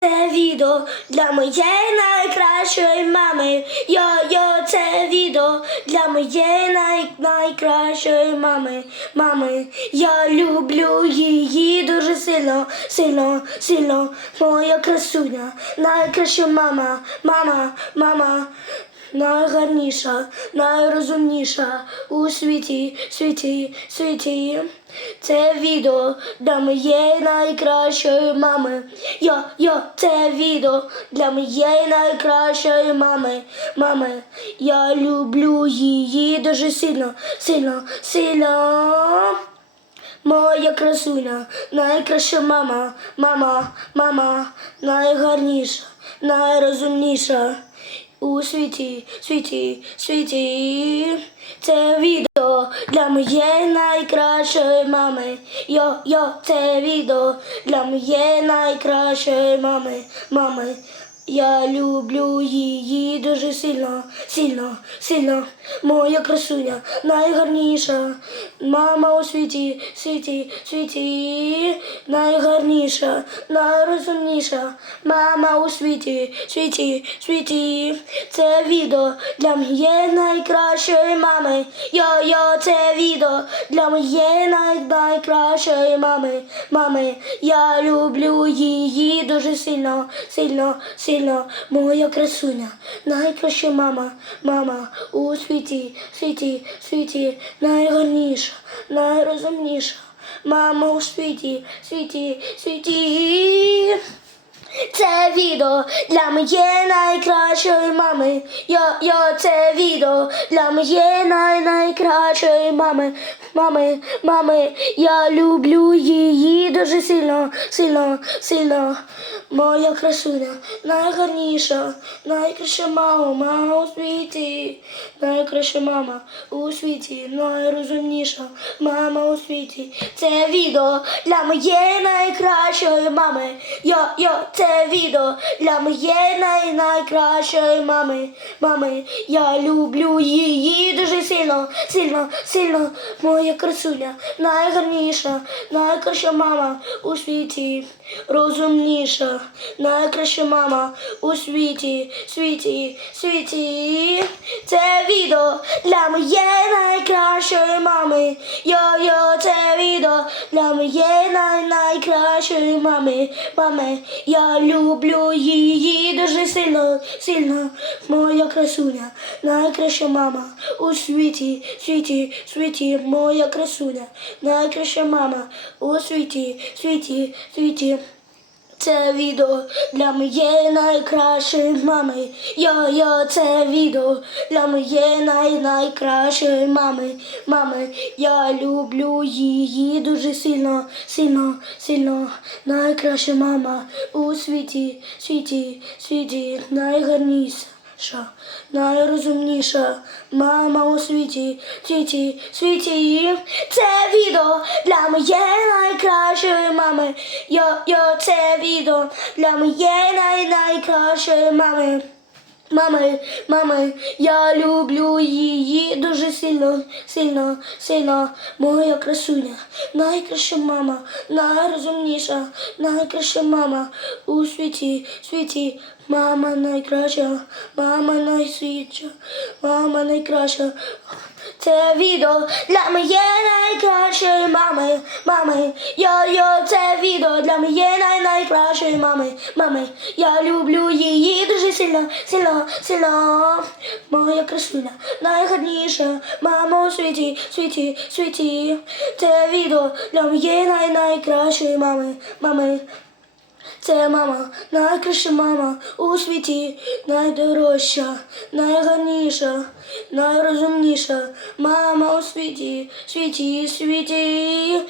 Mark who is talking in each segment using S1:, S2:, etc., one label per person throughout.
S1: Це відео для моєї найкращої мами. Йо-йо, це відео для моєї най- найкращої мами. Мами, я люблю її дуже сильно, сильно, сильно. Моя красуня, найкраща мама, мама, мама. Найгарніша, найрозумніша у світі, світі, світі. Це відео для моєї найкращої мами. Йо, йо, це відео для моєї найкращої мами. Мами, я люблю її дуже сильно, сильно, сильно. Моя красуня, найкраща мама, мама, мама, найгарніша, найрозумніша у світі, світі, світі. Це відео для моєї найкращої мами. Йо, йо, це відео для моєї найкращої мами. Мами. Я люблю її дуже сильно, сильно, сильно. Моя красуня, найгарніша. Мама у світі, світі, світі, найгарніша, найрозумніша. Мама у світі, світі, світі. Це відео для моєї найкращої мами. Йо-йо, це відео для моєї най- найкращої мами. Мами, я люблю її дуже сильно, сильно, сильно. Моя красуня, найкраща мама, мама у світі, світі, світі, найгарніша, найрозумніша. Мама у світі, світі, світі. Це відео для моєї найкращої мами. Йо, йо, це відео для моєї най найкращої мами. Мами, мами, я люблю її дуже сильно, сильно, сильно. Моя красуня, найгарніша, найкраща мама, мама у світі, найкраща мама у світі, найрозумніша мама у світі. Це відео для моєї найкращої мами. Йо, йо, це відео для моєї най найкращої мами. Мами, я люблю її дуже сильно, сильно, сильно. Моя красуня, найгарніша, найкраща мама у світі, розумніша, найкраща мама у світі, світі, світі. Це відео для моєї найкращої мами. Йо-йо, це відео для моєї най найкращої мами. Мами, я люблю її дуже сильно, сильно. Моя красуня, найкраща мама у світі, світі, світі, моя красуня, найкраща мама у світі, світі, світі. Це відео для моєї найкращої мами. Йо-йо, це відео для моєї най найкращої мами. Мами, я люблю її дуже сильно, сильно, сильно. Найкраща мама у світі, світі, світі, найгарніша, найрозумніша мама у світі, світі, світі. Це відео для моєї найкращої мами. Йо-йо, це відео для моєї най найкращої мами. Мами, мами, я люблю її дуже сильно, сильно, сильно. Моя красуня, найкраща мама, найрозумніша, найкраща мама у світі, світі. Мама найкраща, мама найсвітша, мама найкраща. Це відео для моєї найкращої мами, мами. Йо-йо, це відео для моєї най найкращої мами, мами. Я люблю її дуже сильно, сильно, сильно. Моя красуня, найгарніша, мама у світі, світі, світі. Це відео для моєї най найкращої мами, мами. Це мама, найкраща мама у світі, найдорожча, найгарніша, найрозумніша мама у світі, світі, світі.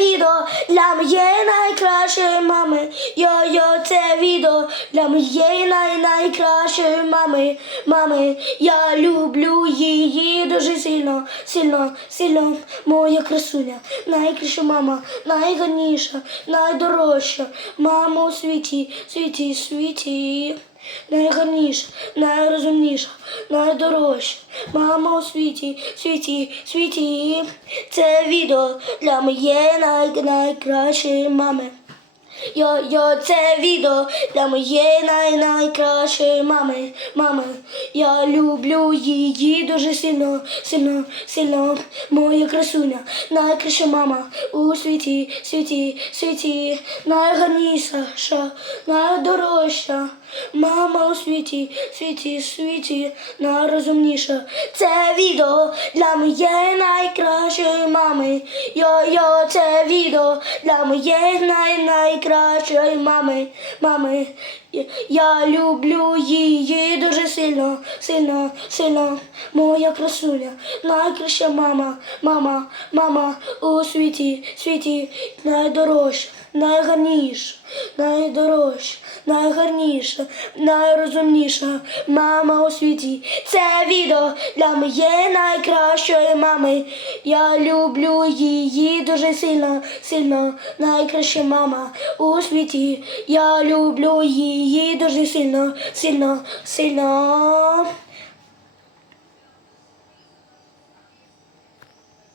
S1: Відео для моєї найкращої мами. Йо-йо, це відео для моєї най найкращої мами. Мами, я люблю її дуже сильно, сильно, сильно. Моя красуня, найкраща мама, найгарніша, найдорожча. Мама у світі, світі, світі. Найгарніша, найрозумніша, найдорожча. Мама у світі, світі, світі. Це відео для моєї най найкращої мами. Йо-йо, це відео для моєї най найкращої мами. Мами, я люблю її дуже сильно, сильно, сильно. Моя красуня, найкраща мама у світі, світі, світі, найгарніша, ша, найдорожча. Мама у світі, світі, світі, найрозумніша. Це відео для моєї найкращої мами. Йо-йо, це відео для моєї най найкращої мами. Мами, я- люблю її дуже сильно, сильно, сильно. Моя красуня, найкраща мама, мама, мама у світі, світі, найдорожча, найгарніша, найдорожча, найгарніша, найрозумніша мама у світі. Це відео для моєї найкращої мами. Я люблю її дуже сильно, сильно, найкраща мама у світі. Я люблю її дуже сильно, сильно, сильно.